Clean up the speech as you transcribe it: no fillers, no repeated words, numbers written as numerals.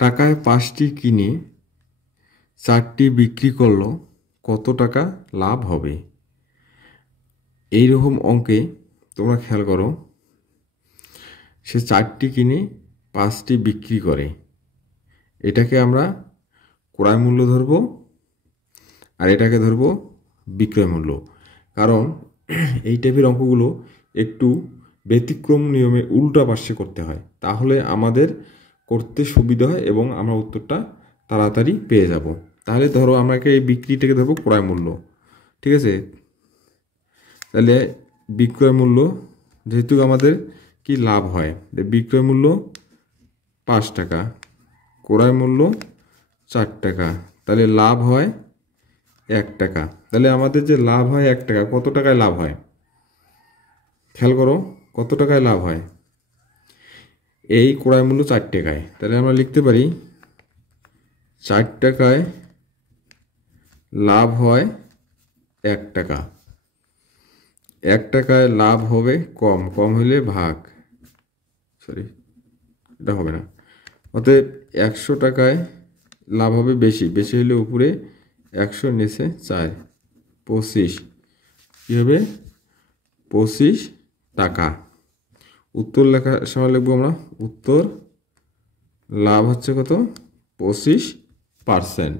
টাকায় 5টি কিনে 4টি বিক্রি করলো, কত টাকা লাভ হবে? এই রকম অঙ্কে তোমরা খেয়াল করো, সে 4টি কিনে 5টি বিক্রি করে, এটাকে আমরা ক্রয় মূল্য ধরব আর এটাকে ধরব বিক্রয় মূল্য। কারণ এই টাইপের অঙ্কগুলো একটু ব্যতিক্রম নিয়মে উল্টা পাশে করতে হয়, তাহলে আমাদের করতে সুবিধা হয় এবং আমরা উত্তরটা তাড়াতাড়ি পেয়ে যাব। তাহলে ধরো আমাকে এই বিক্রিটাকে ধরবো ক্রয় মূল্য, ঠিক আছে? তাহলে বিক্রয় মূল্য, যেহেতু আমাদের কি লাভ হয়, বিক্রয় মূল্য 5 টাকা, ক্রয় মূল্য 4 টাকা, তাহলে লাভ হয় 1 টাকা। তাহলে আমাদের যে লাভ হয় 1 টাকা, কত টাকায় লাভ হয় খেয়াল করো, কত টাকায় লাভ হয়? এই ক্রয় মূল্য 4 টাকায়, তাহলে আমরা লিখতে পারি 4 টাকায় লাভ হয় 1 টাকা। 1 টাকায় লাভ হবে কম, কম হলে ভাগ, সরি এটা হবে না, অতএব 100 টাকায় লাভ হবে বেশি, বেশি হলে উপরে 100 নিচে 4, 25, কী হবে 25 টাকা। উত্তর লেখার সময় লিখবো আমরা, উত্তর লাভ হচ্ছে কত? 25%।